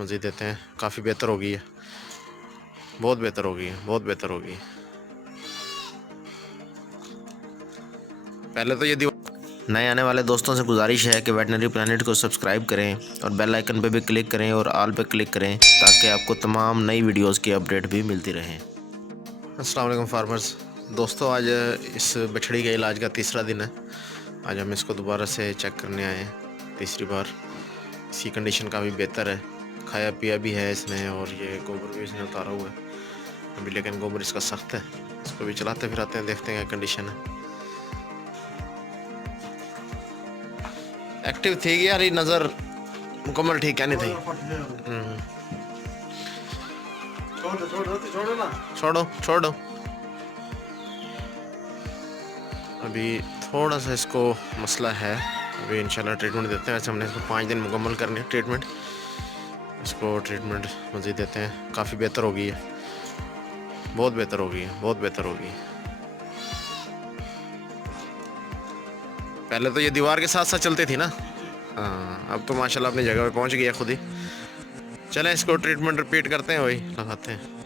मज़ीद देते हैं। काफ़ी बेहतर हो गई है, बहुत बेहतर हो गई है, बहुत बेहतर हो गई है। पहले तो ये दीवार। नए आने वाले दोस्तों से गुजारिश है कि वेटनरी प्लानट को सब्सक्राइब करें और बेल आइकन पे भी क्लिक करें और ऑल पे क्लिक करें ताकि आपको तमाम नई वीडियोस की अपडेट भी मिलती रहें। अस्सलाम वालेकुम फार्मर्स दोस्तों, आज इस बछड़ी के इलाज का तीसरा दिन है। आज हम इसको दोबारा से चेक करने आए हैं तीसरी बार। इसकी कंडीशन काफ़ी बेहतर है, खाया पिया भी है इसने और ये गोबर भी इसने उतारा हुआ है अभी, लेकिन गोबर इसका सख्त है। इसको भी चलाते फिराते हैं, देखते हैं क्या कंडीशन है। एक्टिव थी कि यार, नज़र मुकम्मल ठीक है नहीं थी। छोड़ो छोड़ो। अभी थोड़ा सा इसको मसला है, अभी इंशाल्लाह ट्रीटमेंट देते हैं। वैसे हमने इसको 5 दिन मुकम्मल करने ट्रीटमेंट, इसको ट्रीटमेंट मज़ीद देते हैं। काफ़ी बेहतर हो गई है, बहुत बेहतर हो गई है, बहुत बेहतर हो गई है। पहले तो ये दीवार के साथ साथ चलती थी ना। हाँ, अब तो माशाल्लाह अपनी जगह पे पहुंच गया खुद ही। चलें इसको ट्रीटमेंट रिपीट करते हैं, वही लगाते हैं।